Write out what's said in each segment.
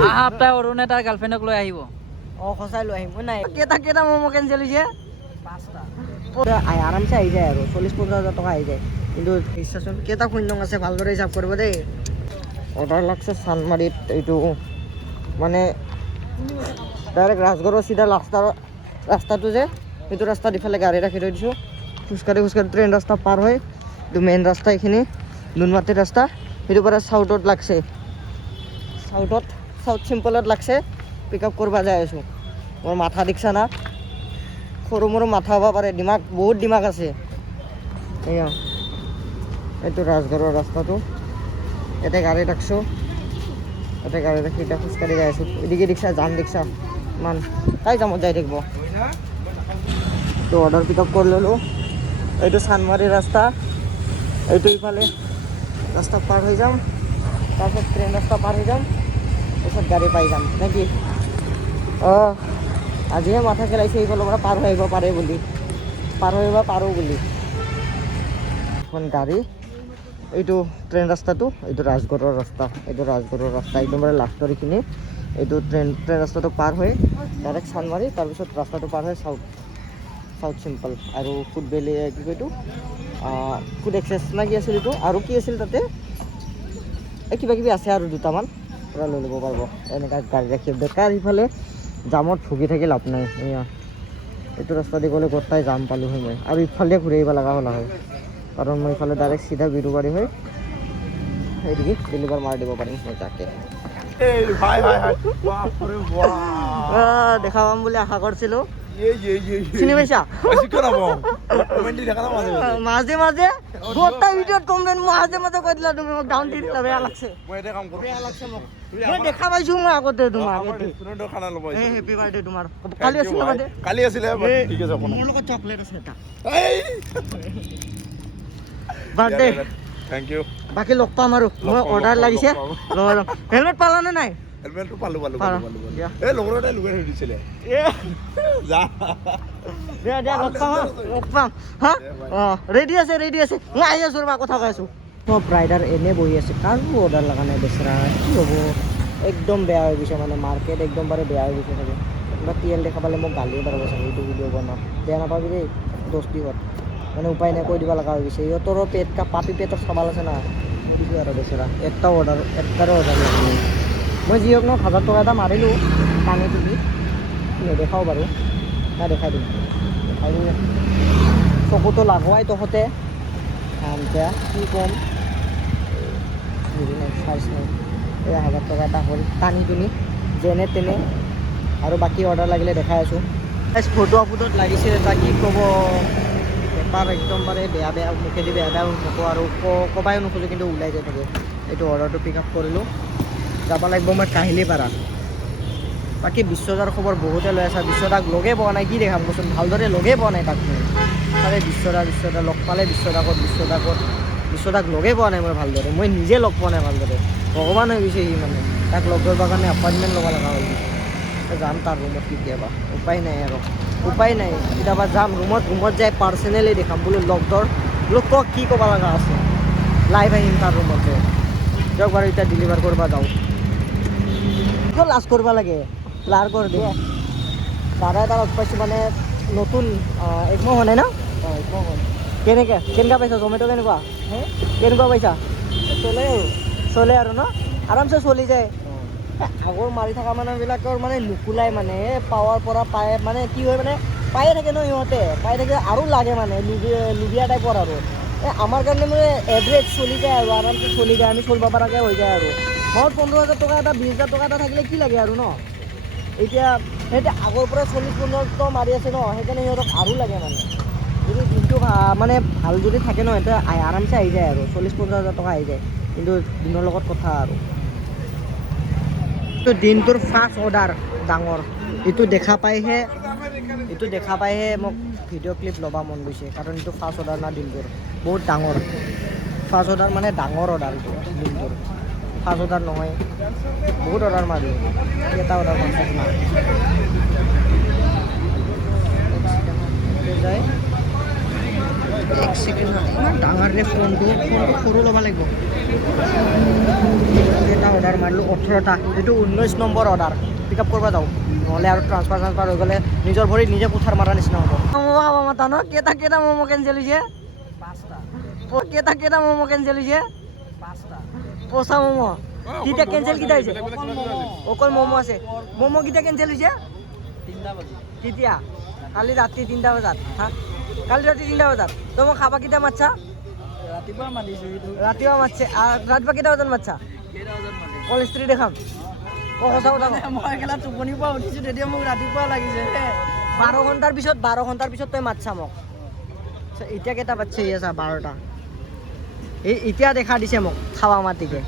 সপ্তাহ অৰুণে তাৰ গাৰ্লফ্ৰেণ্ডক লৈ আহিব। সঁচাই লৈ আহিম নাই। কেইটা ম'ম' কেঞ্চেল হৈছে? 5টা। আৰামছে আহি যায় আৰু 40-50 হাজাৰ টকা আহি যায়। কিন্তু ইচ্ছাচোন কেইটা শূন্য আছে ভালদৰে হিচাপ কৰিব দেই। অৰ্ডাৰ লাগছে চানমাৰিত। এইটো মানে ডাইৰেক্ট ৰাজগড়ৰ চিধা ৰাস্তাটো যে সেইটো ৰাস্তাত ইফালে গাড়ী ৰাখি থৈ দিছোঁ। খোজকাঢ়ি ট্ৰেইন ৰাস্তা পাৰ হৈ এইটো মেইন ৰাস্তা, এইখিনি নুনমাটিৰ ৰাস্তা। সেইটো পৰা চাউথত লাগছে, চাউথ চিম্পলত লাগছে। পিক আপ কৰিব যাই আছোঁ। মোৰ মাথা দেখছা না, সৰু মৰু মাথা হ'ব পাৰে, বহুত দিমাগ আছে। এয়া এইটো ৰাজগড়ৰ ৰাস্তাটো, ইয়াতে গাড়ী ৰাখছোঁ, ইয়াতে গাড়ী ৰাখি এতিয়া খোজকাঢ়ি যাই আছোঁ। এদিকে দেখছা জাম দেখছা ইমান, কাই জামত যাই থাকিব। তো অৰ্ডাৰ পিক আপ কৰি ল'লোঁ। এইটো চানমাৰি ৰাস্তা, এইটো ইফালে ৰাস্তা পাৰ হৈ যাম, তাৰপিছত ট্ৰেইন ৰাস্তা পাৰ হৈ যাম, তাৰপিছত গাড়ী পাই যাম নেকি। আজিহে মাথা খেলাইছে এইফালৰ পৰা পাৰ হৈ আহিব পাৰে বুলি, পাৰ হৈ আহিব পাৰোঁ বুলি। এখন গাড়ী, এইটো ট্ৰেইন ৰাস্তাটো, এইটো ৰাজগড়ৰ ৰাস্তা, একদমবাৰে লাষ্টৰ এইখিনি। এইটো ট্ৰেইন ৰাস্তাটো পাৰ হৈ ডাইৰেক্ট চানমাৰি, তাৰপিছত ৰাস্তাটো পাৰ হৈ চাউথ চিম্পল আৰু ফুড ভেলি, কি কয় এইটো ফুড এক্সেছ না কি আছিল এইটো, আৰু কি আছিল তাতে কিবা কিবি আছে আৰু দুটামান পূৰা লৈ ল'ব পাৰিব। এনেকুৱা গাড়ী ৰাখি বেকাৰ সিফালে জামত ভুগি থাকি লাভ নাই। এয়া এইটো ৰাস্তা দি গ'লে গোটাই জাম পালোঁ হয় মই, আৰু ইফালে ঘূৰি আহিব লগা হ'লা হয়, কাৰণ মই ইফালে ডাইৰেক্ট চিধা বিৰুবাৰী হৈ সেইদিকে ডেলিভাৰ মাৰি দিব পাৰিম মজাকে। দেখা পাম বুলি আশা কৰিছিলোঁ। চিনি পাইছা? মাজে মাজে গোটেই ভিডিঅ'ত কমেণ্ট মাজে কৈ দিলা তুমি, মোক ডাউন দি দিলা, বেয়া লাগছে মোক। মই দেখা পাইছোঁ মই আগতে তোমাক। হেপী বাৰ্থডে তোমাৰ। কালি আছিলে মোৰ লগত চকলেট আছে এটা। Birthday thank you. বাকী লগ পাম আৰু মই অৰ্ডাৰ লাগিছে। হেলমেট পালানে নাই? হেলমেটটো পালোঁ। এই লগৰ এটাই লুকাই থৈ দিছিলে। দিয়া লগ পাম হা। ৰেডি আছে মই আহি আছোঁ ৰ'বা, কথা কৈ আছোঁ। চব ৰাইডাৰ এনেই বহি আছে, কাৰো অৰ্ডাৰ লগা নাই বেচেৰা। কি হ'ব, একদম বেয়া হৈ গৈছে মানে, মাৰ্কেট একদম বাৰে বেয়া হৈ গৈছে চাগে। কোনোবা টিএল দেখা পালে মোক গালিয়ে পাৰিব চাগে, এইটো ভিডিঅ' বনাওঁ। বেয়া নাপাবি দেই, দোষ দিবত মানে উপায় নাই, কৈ দিব লগা হৈ গৈছে। সিহঁতৰো পাপি পেটৰ চাবাল আছে না, দিছোঁ আৰু বেচেৰা। এটাৰো অৰ্ডাৰ নাই। মই যি হওক ন 1000 টকা এটা মাৰিলোঁ টানি টুকি, নেদেখাও বাৰু, দেখাই দিম। আৰু চকুটো লাগোৱাই তহঁতে এতিয়া কি ক'ম, হেৰি নাই, চাৰ্জ নাই। এই 1000 টকা এটা হ'ল টানি টুনি যেনে তেনে, আৰু বাকী অৰ্ডাৰ লাগিলে দেখাই আছোঁ। ফটোত লাগিছে এটা, কি ক'ব, বেপাৰ একদম বাৰে বেয়া মুখেদি বেয়া নকওঁ আৰু ক'বাই নোখোজোঁ, কিন্তু ওলাই যায় থাকে। এইটো অৰ্ডাৰটো পিক আপ কৰিলোঁ, যাব লাগিব মই কাহিলীপাৰা। বাকী বিশ্বদাৰ খবৰ বহুতে লৈ আছে। বিশ্বদাক লগে পোৱা নাই, কি দেখাম কচোন, ভালদৰে লগে পোৱা নাই তাক। তাৰে বিশ্বদা লগ পালে বিশ্বদাক লগে পোৱা নাই মই ভালদৰে, মই নিজে লগ পোৱা নাই ভালদৰে। ভগৱান হৈ গৈছে সি, মানে তাক লগ কৰিবৰ কাৰণে এপইণ্টমেণ্ট ল'ব লগা হৈ গৈছে। যাম তাৰ ৰুমত কেতিয়াবা, উপায় নাই। কেতিয়াবা যাম ৰুমত যাই পাৰ্চনেলি দেখাম বোলো লগ ধৰ, বোলো তই কি ক'ব লগা আছে, লাইভ আহিম তাৰ ৰুমত যাই। দিয়ক বাৰু এতিয়া ডেলিভাৰ কৰিব যাওঁ। কিয় লাজ কৰিব লাগে, লাৰ কৰি দিয়ে। দাদা এটা লগ পাইছোঁ মানে নতুন, একমাহ হোৱা নাই ন? একমাহ হ'ল। কেনেকুৱা পাইছা জমেট'? কেনেকুৱা পাইছা? চলে আৰু ন, আৰামছে চলি যায়। আগৰ মাৰি থকা মানুহবিলাকৰ মানে নুকুলাই, মানে পাৱাৰ পৰা পায়, মানে কি হয় মানে পায়ে থাকে ন, সিহঁতে পাই থাকে আৰু লাগে মানে লুবিয়া টাইপৰ। আৰু আমাৰ কাৰণে মানে এভাৰেজ চলি যায় আৰু আৰামছে চলি যায়, আমি চলিব পৰাকৈ হৈ যায় আৰু। ঘৰত 15,000 টকা এটা 20,000 টকা এটা থাকিলে কি লাগে আৰু ন। এতিয়া সিহঁতে আগৰ পৰা 40-50 মাৰি আছে ন, সেইকাৰণে সিহঁতক আৰু লাগে মানে। যদি দিনটো মানে ভাল যদি থাকে ন, সিহঁতে আৰামছে আহি যায় আৰু 40-50 হাজাৰ টকা আহি যায়। কিন্তু দিনৰ লগত কথা আৰু। দিনটোৰ ফাৰ্ষ্ট অৰ্ডাৰ ডাঙৰ, এইটো দেখা পাইহে মোক ভিডিঅ' ক্লিপ ল'ব মন গৈছে, কাৰণ এইটো ফাৰ্ষ্ট অৰ্ডাৰ না দিনটোৰ, বহুত ডাঙৰ ফাৰ্ষ্ট অৰ্ডাৰ, মানে ডাঙৰ অৰ্ডাৰ এইটো দিনটোৰ। ফাৰ্ষ্ট অৰ্ডাৰ নহয়, বহুত অৰ্ডাৰ মাৰিলোঁ, কেইটা অৰ্ডাৰ মাৰিছোঁ তোমাৰ যায়। এক ছেকেণ্ড ইমান ডাঙৰ নে ফোনটো সৰু ল'ব লাগিব এটা অৰ্ডাৰ মাৰিলোঁ 18টা এইটো 19 নম্বৰ অৰ্ডাৰ পিক আপ কৰিব যাওঁ নহ'লে আৰু ট্ৰান্সফাৰ হৈ গ'লে নিজৰ ভৰিত নিজে কোঠাৰ মাৰা নিচিনা হ'ব ম'ম' খাব মাতা ন কেইটা ম'ম' কেঞ্চেল হৈছে 5টা কেইটা ম'ম' কেঞ্চেল হৈছে 5টা পচা ম'ম' কেতিয়া কেঞ্চেল কেইটা হৈছে অকল ম'ম' আছে ম'ম' কেতিয়া কেঞ্চেল হৈছে 3টা বাজি কেতিয়া কালি ৰাতি 3টা বজাত হা কালি ৰাতি 3টা বজাত তই মোক খাবা কেতিয়া মাতছা ৰাতিপুৱা মাতিছোঁ ৰাতিপুৱা মাতছে ৰাতিপুৱা কেইটা বজাত মাতছা কেইটা বজাত মাতিছোঁ কলেজ ষ্ট্ৰীট দেখাম সঁচা কথা মই খেলা টোপনিৰ পৰা উঠিছোঁ তেতিয়া মোক ৰাতিপুৱা লাগিছে 12 ঘণ্টাৰ পিছত তই মাতছা মোক এতিয়া কেইটা বাজছে আছে 12টা এতিয়া দেখা দিছে মোক খাৱা মাতিকে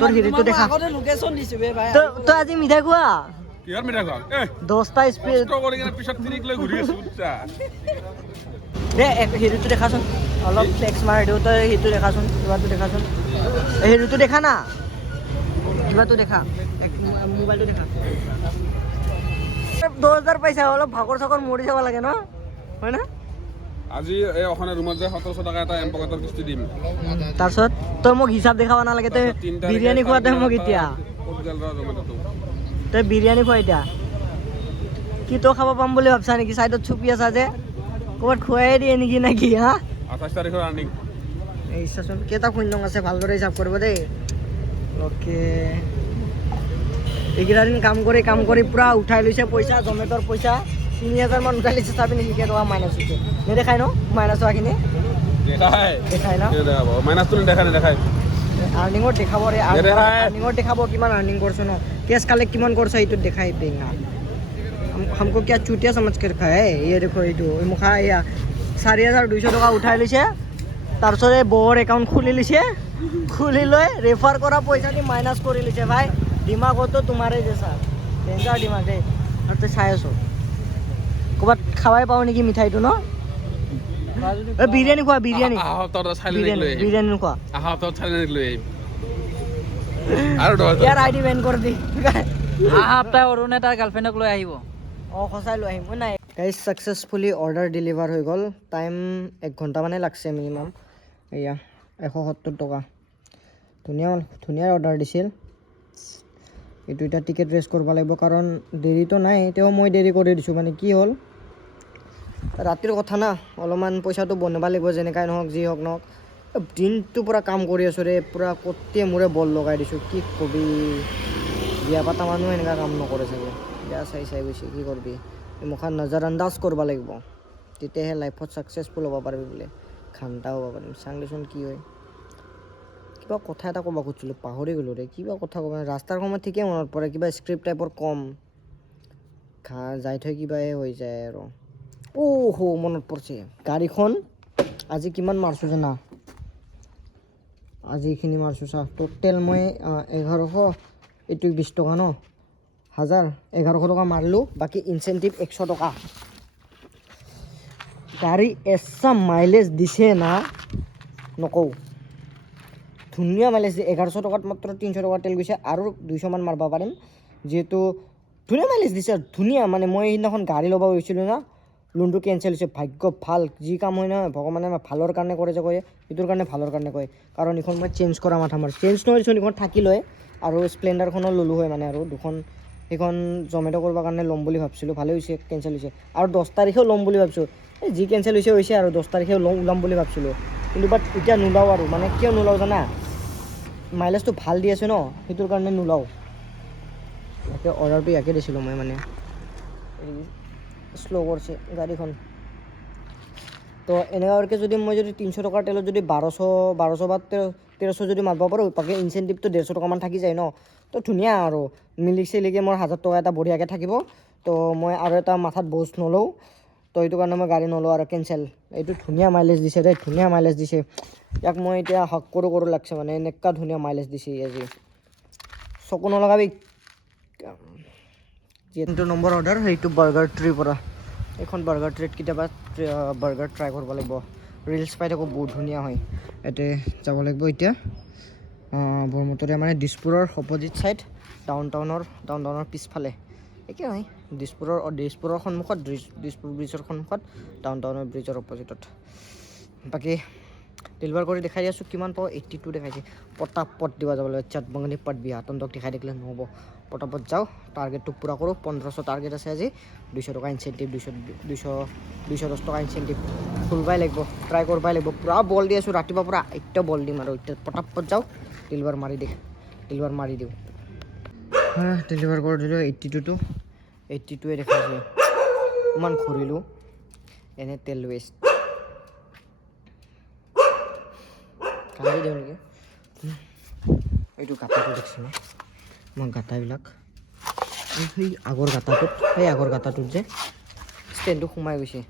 তোৰ হেৰিটো দেখা আগতে লোকেশ্যন দিছোঁ বে ভাই তই আজি মিঠাই খোৱা কিহৰ মিঠা খোৱা 10টা স্প্ৰে কৰি কিনে পিছত তিনিক লৈ ঘূৰি আছো বুজিছা দে হেৰিটো দেখাচোন অলপ ফ্লেক্স মাৰি দিওঁ তই সেইটো দেখাচোন কিবাটো দেখাচোন হেৰিটো দেখা না কিবাটো দেখা মোবাইলটো দেখা 10,000 পইচা অলপ ভাগৰ চাগৰ মৰি যাব লাগে ন হয় না আজি এই অখনে ৰুমত যে 1700 টকা এটা এম্পকেটৰ কিস্তি দিম তাৰপিছত তই মোক হিচাপ দেখাব নালাগে তই বিৰিয়ানী খোৱা তই মোক এতিয়া তই বিৰিয়ানী খোৱা এতিয়া কি তই খাব পাম বুলি ভাবছা নেকি চাইডত চুপি আছা যে ক'ৰবাত খুৱাই দিয়ে নেকি নাকি হা 28 তাৰিখৰ আৰ্নিং এই চাচোন কেইটা শূন্য আছে ভালদৰে হিচাপ কৰিব দেই অ'কে এইকেইটা দিন কাম কৰি পূৰা উঠাই লৈছে পইচা জমেট'ৰ পইচা 3,000 মান উঠাই লৈছে চাবি নেকি কেইটকা মাইনাছ হৈছে নেদেখাই ন মাইনাছ হোৱাখিনি দেখাই ন মাইনাছটো নেদেখাই আৰ্নিঙত দেখাব ৰে আৰ্নিঙত দেখাব কিমান আৰ্নিং কৰিছো ন কেছ কালেক্ট কিমান কৰিছ এইটোত দেখাই পেঙা हमको क्या चूतिया समझ कर रखा है ये देखो এইটো মুখা এয়া 4,200 টকা উঠাই লৈছে তাৰপিছত এই বৌৰ একাউণ্ট খুলি লৈছে খুলি লৈ ৰেফাৰ কৰা পইচা দি মাইনাছ কৰি লৈছে ভাই দিমাগতো তোমাৰে জেচা ডেঞ্জাৰ দিমাগ দেই আৰু তই চাই আছো ক'ৰবাত খাৱাই পাওঁ নেকি মিঠাইটো ন বিৰিয়ানী খোৱা বিৰিয়ানী খোৱা ইয়াৰ আইডি বেন কৰি দি অহা সপ্তাহে অৰুণে তাৰ গাৰ্লফ্ৰেণ্ডক লৈ আহিব অঁ সঁচাই লৈ আহিম নাই গাইজ ছাকচেছফুলি অৰ্ডাৰ ডেলিভাৰ হৈ গ'ল টাইম 1 ঘণ্টা মানে লাগছে মিনিমাম এয়া 170 টকা ধুনীয়া অৰ্ডাৰ দিছিল এইটো এতিয়া টিকেট ৰেষ্ট কৰিব লাগিব কাৰণ দেৰিটো নাই তেও মই দেৰি কৰি দিছোঁ মানে কি হ'ল ৰাতিৰ কথা না অলপমান পইচাটো বনাব লাগিব যেনেকাই নহওক যি হওক নহওক দিনটো পূৰা কাম কৰি আছোঁ ৰে পূৰা কটিয়ে মূৰে বল লগাই দিছোঁ কি কবি বিয়া পাতা মানুহ এনেকুৱা কাম নকৰে চাগে বেয়া চাই গৈছে কি কৰবি মুখান নজৰ আন্দাজ কৰিব লাগিব তেতিয়াহে লাইফত ছাকচেছফুল হ'ব পাৰিবি বোলে ঘণ্টা হ'ব পাৰিম চাং দেচোন কি হয় কিবা কথা এটা ক'ব খুজিছিলোঁ পাহৰি গ'লোঁ ৰে কিবা কথা ক'ব ৰাস্তাৰ সময়ত ঠিকেই মনত পৰে কিবা স্ক্ৰিপ্ট টাইপৰ কম যাই থৈ কিবাই হৈ যায় আৰু মনত পৰিছে গাড়ীখন আজি কিমান মাৰছোঁ জানা আজি এইখিনি মাৰছোঁ চা টোটেল মই 1100 এইটো 20 টকা ন 1100 টকা মাৰিলোঁ বাকী ইনচেণ্টিভ 100 টকা গাড়ী এচা মাইলেজ দিছে না নকওঁ ধুনীয়া মাইলেজ দিয়ে 1100 টকাত মাত্ৰ 300 টকা তেল গৈছে আৰু 200 মান মাৰিব পাৰিম যিহেতু ধুনীয়া মাইলেজ দিছে ধুনীয়া মানে মই সেইদিনাখন গাড়ী ল'ব গৈছিলোঁ না লোনটো কেঞ্চেল হৈছে ভাগ্য ভাল যি কাম হয় নহয় ভগৱানে ভালৰ কাৰণে কৰে যে কয় সেইটোৰ কাৰণে ভালৰ কাৰণে কয় কাৰণ এইখন মই চেঞ্জ কৰা মাথা মাৰিছোঁ চেঞ্জ নহৈছোঁ এইখন থাকিলে আৰু স্প্লেণ্ডাৰখনো ল'লোঁ হয় মানে আৰু দুখন সেইখন জমেট' কৰিবৰ কাৰণে ল'ম বুলি ভাবিছিলোঁ ভালেই হৈছে কেঞ্চেল হৈছে আৰু 10 তাৰিখেও ল'ম বুলি ভাবিছোঁ এই যি কেঞ্চেল হৈছে আৰু 10 তাৰিখেও ওলাম বুলি ভাবিছিলোঁ কিন্তু বাট এতিয়া নোলাওঁ আৰু মানে কিয় নোলাওঁ জানা মাইলেজটো ভাল দি আছে ন সেইটোৰ কাৰণে নোলাওঁ ইয়াকে অৰ্ডাৰটো ইয়াকে দিছিলোঁ মই মানে শ্ল' কৰিছে গাড়ীখন তো এনেকুৱাকৈ যদি মই 300 টকাৰ তেলত যদি 1200 বা 1300 যদি মাৰিব পাৰোঁ বাকী ইনচেণ্টিভটো 150 টকামান থাকি যায় ন তো ধুনীয়া আৰু মিলিকে মোৰ 1000 টকা এটা বঢ়িয়াকৈ থাকিব তো মই আৰু এটা মাথাত বোজ নলওঁ তো এইটো কাৰণে মই গাড়ী নলওঁ আৰু কেঞ্চেল এইটো ধুনীয়া মাইলেজ দিছে দেই ধুনীয়া মাইলেজ দিছে ইয়াক মই এতিয়া হক কৰোঁ লাগছে মানে এনেকুৱা ধুনীয়া মাইলেজ দিছে আজি চকু নলগাবি যিটো নম্বৰ অৰ্ডাৰ সেইটো বাৰ্গাৰ ট্ৰিৰ পৰা এইখন বাৰ্গাৰ ট্ৰিত কেতিয়াবা বাৰ্গাৰ ট্ৰাই কৰিব লাগিব ৰিলছ পাই থাকোঁ বহুত ধুনীয়া হয় ইয়াতে যাব লাগিব এতিয়া বৰমতৰীয়া মানে দিছপুৰৰ অপজিট ছাইড ডাউন টাউনৰ পিছফালে একে হয় দিছপুৰৰ সন্মুখত দিছপুৰ ব্ৰিজৰ সন্মুখত ডাউন টাউনৰ ব্ৰিজৰ অপজিটত বাকী ডেলিভাৰ কৰি দেখাই আছোঁ কিমান পাওঁ 82 দেখাইছে পটাপট দিব যাব লাগিব চাট বঙনি পাত বিয়া তন্তক দেখাই দেখিলে নহ'ব পটাপট যাওঁ টাৰ্গেটটো পূৰা কৰোঁ 1500 টাৰ্গেট আছে আজি 200 টকা ইনচেণ্টিভ 210 টকা ইনচেণ্টিভ খুলবাই লাগিব ট্ৰাই কৰিবাই লাগিব পূৰা বল দি আছোঁ ৰাতিপুৱা পূৰা এতিয়া বল দিম আৰু এতিয়া পটাপট যাওঁ ডেলিভাৰ মাৰি দিওঁ ডেলিভাৰ কৰি দিলোঁ 82টো 82ৱে দেখাইছে ইমান ঘূৰিলোঁ এনে তেল ৱেষ্ট কালি দিওঁ নেকি এইটো গাঁতাটো দেখিছোঁ মই গাঁতাবিলাক সেই আগৰ গাঁতাটোত যে ষ্টেণ্ডটো সোমাই গৈছে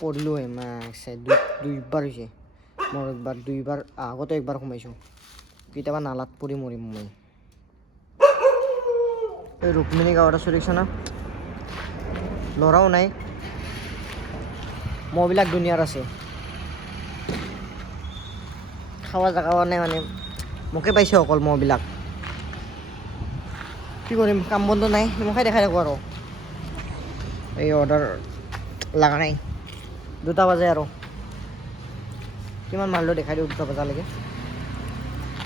পৰিলোঁ দুইবাৰ হৈছে মোৰ দুইবাৰ আগতে একবাৰ সোমাইছোঁ কেতিয়াবা নালাত পৰি মৰিম মই এই ৰুক্মিণী গাঁৱত আছোঁ দেখিছ না ল'ৰাও নাই মহবিলাক দুনিয়াৰ আছে খাৱা জেগাও নাই মানে মোকে পাইছে অকল মহবিলাক কি কৰিম কাম বন্ধ নাই মোকে দেখাই থাকোঁ আৰু এই অৰ্ডাৰ লগা নাই 2টা বাজে আৰু কিমান মাৰিলোঁ দেখাই দিওঁ 2টা বজালৈকে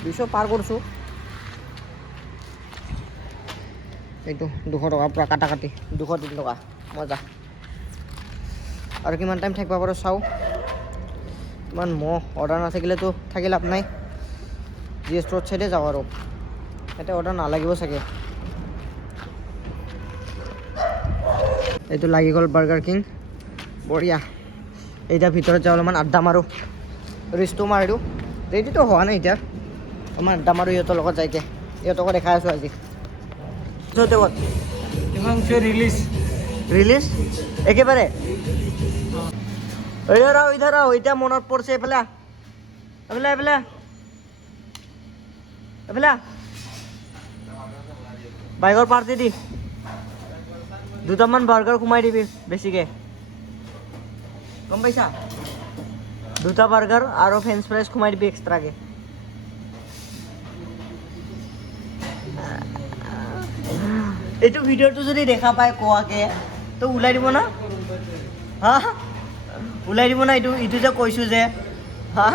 200 পাৰ কৰিছোঁ এইটো 200 টকা পূৰা কাটি 203 টকা মজা আৰু কিমান টাইম থাকিব পাৰোঁ চাওঁ ইমান মহ অৰ্ডাৰ নাথাকিলেতো থাকি লাভ নাই GS ৰোড চাইডে যাওঁ আৰু ইয়াতে অৰ্ডাৰ নালাগিব চাগে এইটো লাগি গ'ল বাৰ্গাৰ কিং বঢ়িয়া এতিয়া ভিতৰত যাওঁ অলপমান আড্ডা মাৰোঁ ৰিষ্টটো মাৰি দিওঁ ৰেডিটো হোৱা নাই এতিয়া অলপমান আড্ডা মাৰোঁ ইহঁতৰ লগত যাইকে ইহঁতকো দেখাই আছোঁ আজি ৰিলিজ একেবাৰে ইধৰ আহ এতিয়া মনত পৰিছে এইফালে বাইকৰ পাৰ্টি দি 2টামান বাৰ্গাৰ সোমাই দিবি বেছিকে গম পাইছা 2টা বাৰ্গাৰ আৰু ফ্ৰেঞ্চ ফ্ৰাইজ সোমাই দিবি এক্সট্ৰাকে এইটো ভিডিঅ'টো যদি দেখা পায় কোৱাকে তো ওলাই দিব না হা ওলাই দিব না এইটো যে কৈছোঁ যে হা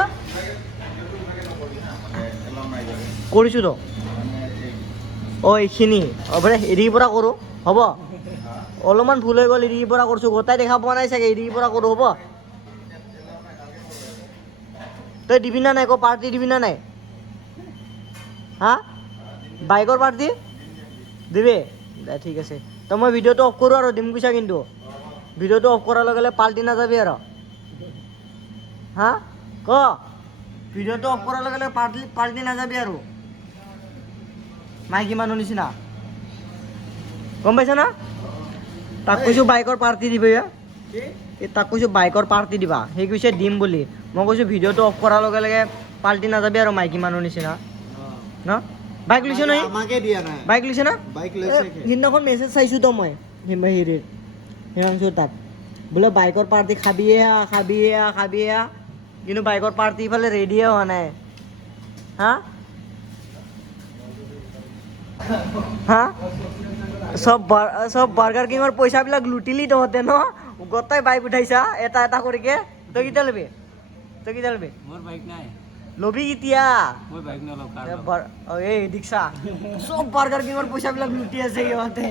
কৰিছোঁ তো এইখিনি বোলে এৰিৰ পৰা কৰোঁ হ'ব অলপমান ভুল হৈ গ'ল এৰিৰ পৰা কৰিছোঁ গোটাই দেখা পোৱা নাই চাগে এৰিৰ পৰা কৰোঁ হ'ব তই দিবি না নাই আকৌ পাৰ্টি দিবি না নাই হা বাইকৰ পাৰ্টি দিবি দে ঠিক আছে তো মই ভিডিঅ'টো অফ কৰোঁ আৰু দিম কৈছা কিন্তু ভিডিঅ'টো অফ কৰাৰ লগে লগে পাল্টি নাযাবি আৰু হা ক ভিডিঅ'টো অফ কৰাৰ লগে লগে পাল্টি নাযাবি আৰু মাইকী মানুহ নিচিনা গম পাইছা না তাক কৈছোঁ বাইকৰ পাৰ্টি দিবি তাক কৈছোঁ বাইকৰ পাৰ্টি দিবা সেই কৈছে দিম বুলি মই কৈছোঁ ভিডিঅ'টো অফ কৰাৰ লগে লগে পাল্টি নাযাবি আৰু মাইকী মানুহ নিচিনা ন বাইক লৈছে নাই বাইক লৈছে না সিদিনাখন মেছেজ চাইছোঁ তো মই হেৰিৰ হিমাংশুৰ তাত বোলে বাইকৰ পাৰ্টি খাবিয়ে কিন্তু বাইকৰ পাৰ্টি ইফালে ৰেডিয়ে হোৱা নাই হা হা চব বাৰ্গাৰ কিঙৰ পইচাবিলাক লুটিলি তহঁতে ন গোটাই বাইক উঠাইছা এটা কৰিকে তই কেতিয়া ল'বি মোৰ বাইক নাই ল'বি কেতিয়া মই বাইক নলওঁ এই দীক্ষা চব বাৰ্গাৰ কিঙৰ পইচাবিলাক লুটি আছে সিহঁতে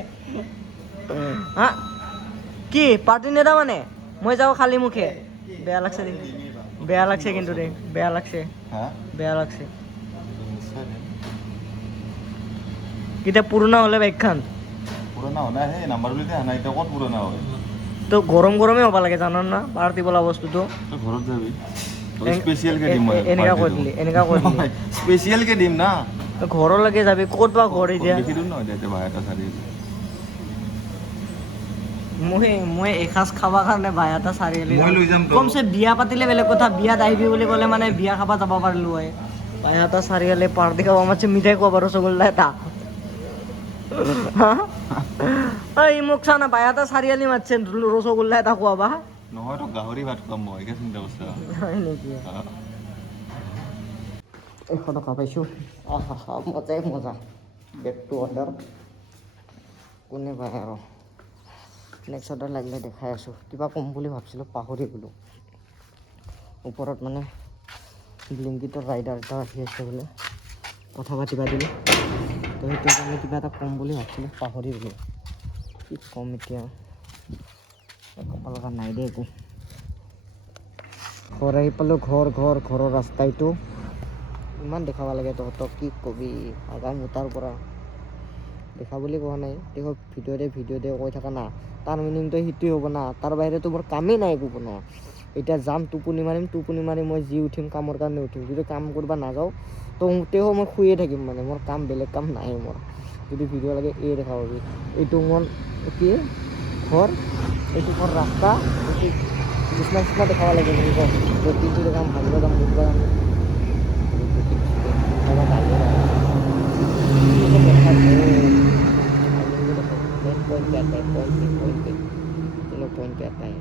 হা কি পাৰ্টি নেদা মানে মই যাওঁ খালী মুখে বেয়া লাগছে দেই বেয়া লাগছে কিন্তু দেই বেয়া লাগছে কেতিয়া পুৰণা হ'লে বাইকখন পুৰণা হোৱা নাই সেই নাম্বাৰ বুলি দিয়া নাই এতিয়া ক'ত পুৰণা হয় তো গৰমে হ'ব লাগে জানো না পাৰ্টি বোলা বস্তুটো তই ঘৰত যাবি স্পেচিয়েলকে দিম মই এনেকা কৈ দিলি স্পেচিয়েলকে দিম না তই ঘৰলৈকে যাবি ক'ত বা ঘৰ এতিয়া দেখি দিম ন এতিয়া বাহিৰতে চাৰিআলি মই এসাঁজ খাবৰ কাৰণে বাহিৰতে চাৰিআলি মই লৈ যাম কমছে বিয়া পাতিলে বেলেগ কথা বিয়াত আহিবি বুলি ক'লে মানে বিয়া খাব যাব পাৰিলোঁ হয় বাহিৰতে চাৰিআলি পাৰ্টি খাব মাতছে মিঠাই খোৱাব ৰসগোল্লা এটা এই মোক চা না বাহিৰতে চাৰিআলি মাতছে ৰসগোল্লা এটা খোৱাবা নহয় তো গাহৰি ভাত খুৱাম মই একে চিন্তা কৰিছা হয় নেকি 100 টকা পাইছোঁ মজা বেগটো অৰ্ডাৰ কোনে পায় আৰু নেক্সট অৰ্ডাৰ লাগিলে দেখাই আছোঁ কিবা ক'ম বুলি ভাবিছিলোঁ পাহৰি গ'লোঁ ওপৰত মানে ব্লিংকিটৰ ৰাইডাৰ এটা আহি আছে বোলে কথা পাতিবা দিলোঁ তো সেইটো কাৰণে কিবা এটা ক'ম বুলি ভাবিছিলোঁ পাহৰি গ'লোঁ কি ক'ম এতিয়া কপাল লগা নাই দেই একো ঘৰ আহি পালোঁ ঘৰৰ ৰাস্তা এইটো ইমান দেখাব লাগে তহঁতক কি ক'বি আগাৰ মোটাৰ পৰা দেখা বুলি কোৱা নাই দেখো ভিডিঅ'তে কৈ থকা না তাৰ মিনিংটো সেইটোৱে হ'ব না তাৰ বাহিৰেতো মোৰ কামেই নাই একো বনোৱা এতিয়া যাম টোপনি মাৰি মই যি উঠিম কামৰ কাৰণে উঠিম যদি কাম কৰিব নাযাওঁ তো তেও মই শুয়ে থাকিম মানে মোৰ কাম বেলেগ কাম নাই মোৰ যদি ভিডিঅ' লাগে এই দেখা পাবি এইটো মোৰ কি ঘৰ এইটো মোৰ ৰাস্তা এইটো বিচনা দেখাব লাগে বুলি কয় কিন্তু কাম ভাবিব যাম মুঠবা যাম पॉइंट पे आता है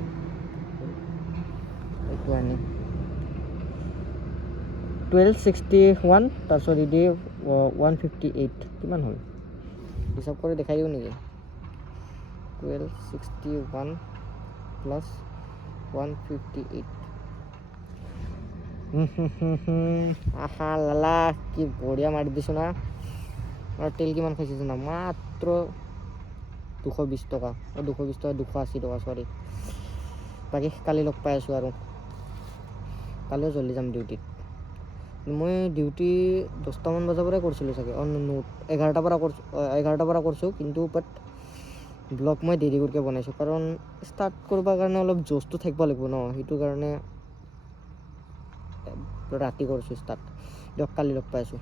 এইটো আনি 1261 তাৰপিছত ইডি 158 কিমান হ'ল হিচাপ কৰি দেখাই দিওঁ নেকি 1261 প্লাছ 158 আহা লালা কি বঢ়িয়া মাৰি দিছোঁ না আৰু তেল কিমান খাইছোঁ না মাত্ৰ 220 টকা 280 টকা সৰি বাকী কালি লগ পাই আছোঁ আৰু কালিও জল্দি যাম ডিউটিত মই ডিউটি 10টামান বজাৰ পৰাই কৰিছিলোঁ চাগে 11টাৰ পৰা কৰিছোঁ কিন্তু বাট ব্লগ মই দেৰি কৰিকৈ বনাইছোঁ কাৰণ ষ্টাৰ্ট কৰিবৰ কাৰণে অলপ জোচটো থাকিব লাগিব ন সেইটো কাৰণে ৰাতি কৰিছোঁ ষ্টাৰ্ট দিয়ক কালি লগ পাই আছোঁ